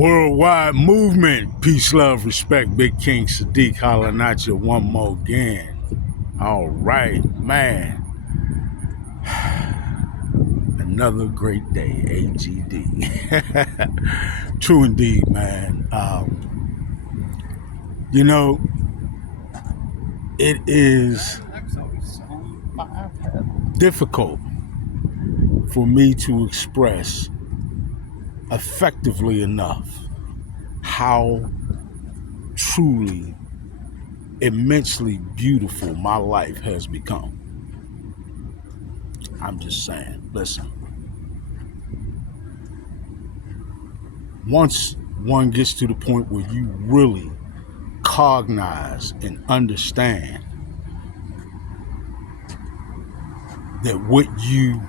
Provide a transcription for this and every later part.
Worldwide movement, peace, love, respect. Big King Sadiq hollering at you one more again. All right, man. Another great day, AGD. True indeed, man. It is difficult for me to express effectively enough how truly immensely beautiful my life has become. I'm just saying, listen, once one gets to the point where you really cognize and understand that what you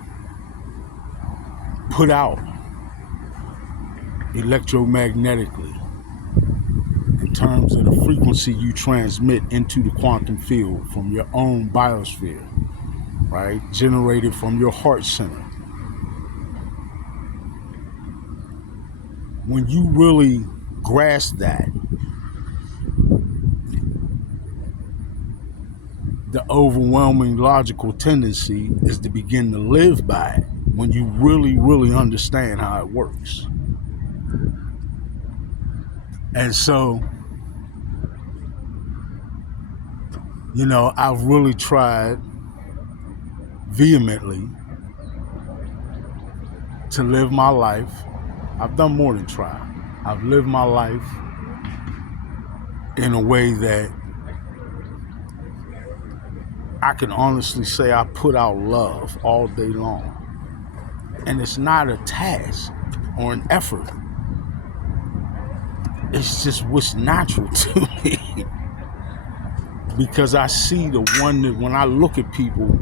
put out electromagnetically in terms of the frequency you transmit into the quantum field from your own biosphere, right? Generated from your heart center. When you really grasp that, the overwhelming logical tendency is to begin to live by it when you really, really understand how it works. And so, I've really tried vehemently to live my life. I've done more than try. I've lived my life in a way that I can honestly say I put out love all day long. And it's not a task or an effort. It's just what's natural to me. Because I see the one that when I look at people,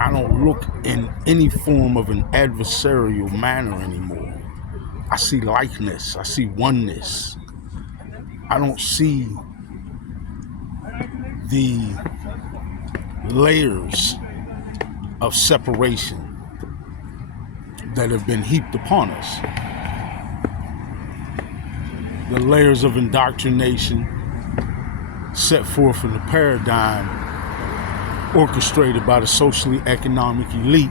I don't look in any form of an adversarial manner anymore. I see likeness. I see oneness. I don't see the layers of separation that have been heaped upon us. The layers of indoctrination set forth in the paradigm orchestrated by the socially economic elite,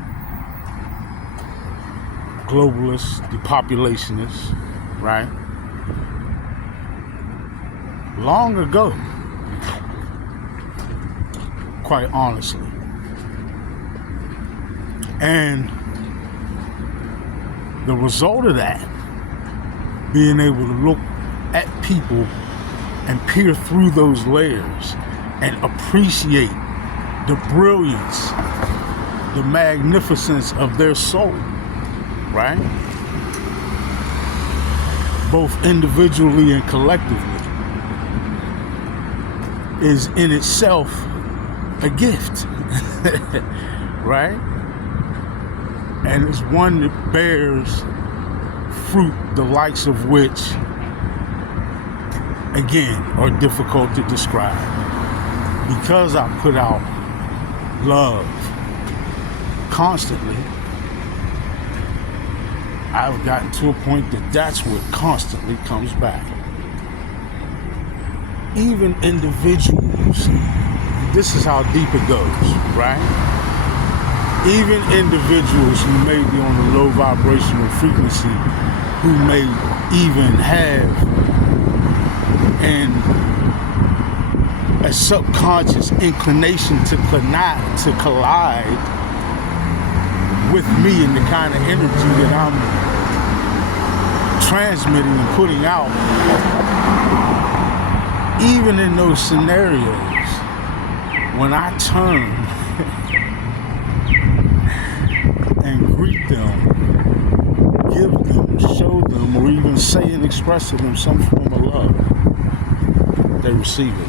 globalists, depopulationists, right? Long ago, quite honestly. And the result of that, being able to look at people and peer through those layers and appreciate the brilliance, the magnificence of their soul, right? Both individually and collectively, is in itself a gift, right? And it's one that bears fruit, the likes of which, again, are difficult to describe. Because I put out love constantly, I've gotten to a point that that's what constantly comes back. Even individuals, this is how deep it goes, right? Even individuals who may be on a low vibrational frequency, who may even have a subconscious inclination to collide with me and the kind of energy that I'm transmitting and putting out. Even in those scenarios, when I turn and greet them, give them, show them, or even say and express to them some form of love, they receive it.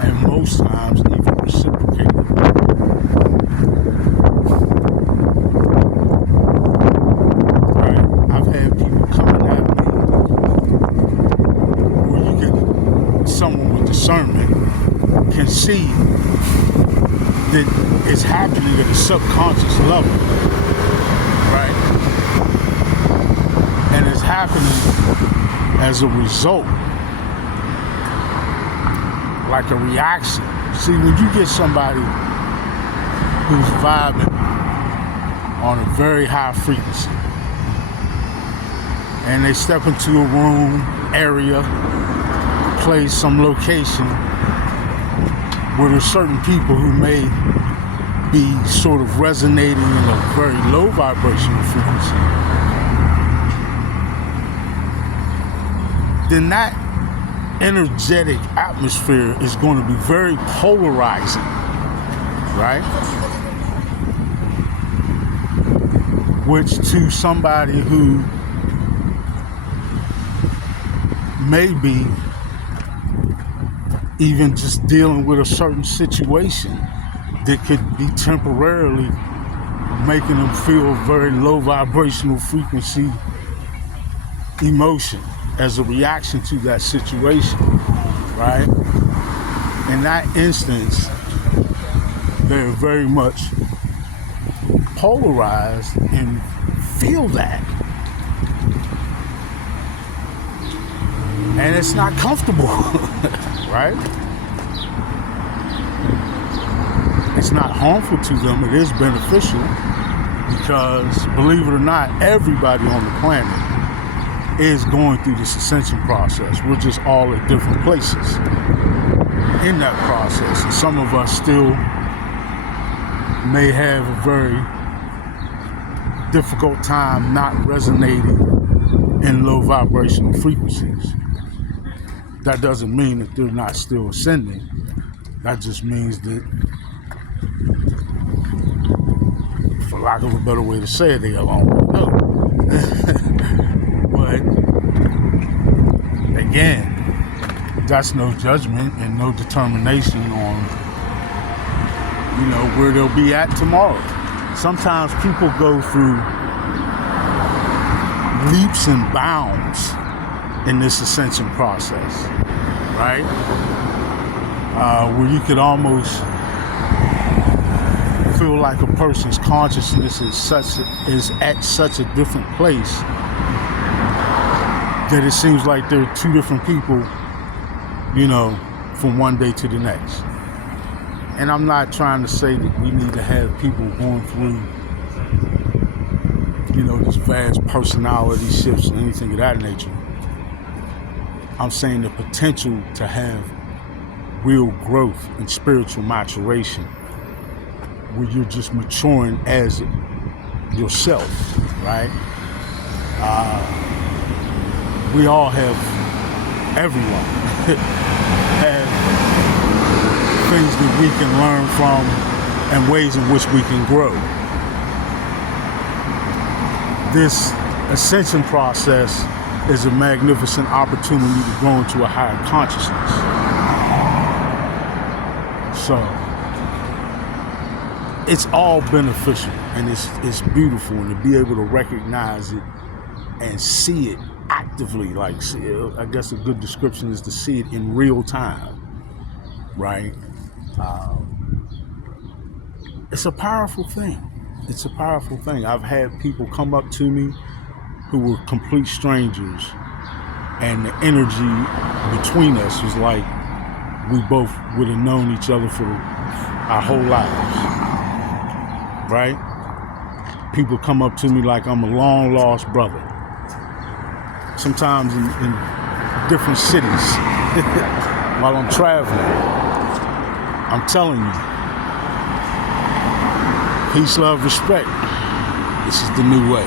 And most times even reciprocate it. Right? I've had people coming at me where you get someone with discernment can see that it's happening at a subconscious level, right? happening as a result, like a reaction. See, when you get somebody who's vibing on a very high frequency, and they step into a room, area, place, some location where there's certain people who may be sort of resonating in a very low vibrational frequency, then that energetic atmosphere is going to be very polarizing, right? Which to somebody who may be even just dealing with a certain situation that could be temporarily making them feel very low vibrational frequency emotion as a reaction to that situation, right? In that instance, they're very much polarized and feel that. And it's not comfortable, right? It's not harmful to them, it is beneficial, because believe it or not, everybody on the planet is going through this ascension process. We're just all at different places in that process. And some of us still may have a very difficult time not resonating in low vibrational frequencies. That doesn't mean that they're not still ascending. That just means that, for lack of a better way to say it, they alone will go. But again, that's no judgment and no determination on, where they'll be at tomorrow. Sometimes people go through leaps and bounds in this ascension process, right? Where you could almost feel like a person's consciousness is at such a different place that it seems like they're two different people, from one day to the next. And I'm not trying to say that we need to have people going through, this vast personality shifts or anything of that nature. I'm saying the potential to have real growth and spiritual maturation where you're just maturing as yourself, right? We all have, everyone have things that we can learn from and ways in which we can grow. This ascension process is a magnificent opportunity to grow into a higher consciousness. So it's all beneficial, and it's beautiful, and to be able to recognize it and see it actively, I guess a good description is to see it in real time, right? It's a powerful thing. It's a powerful thing. I've had people come up to me who were complete strangers, and the energy between us was like we both would have known each other for our whole lives, right? People come up to me like I'm a long lost brother. Sometimes in different cities while I'm traveling. I'm telling you, peace, love, respect. This is the new way.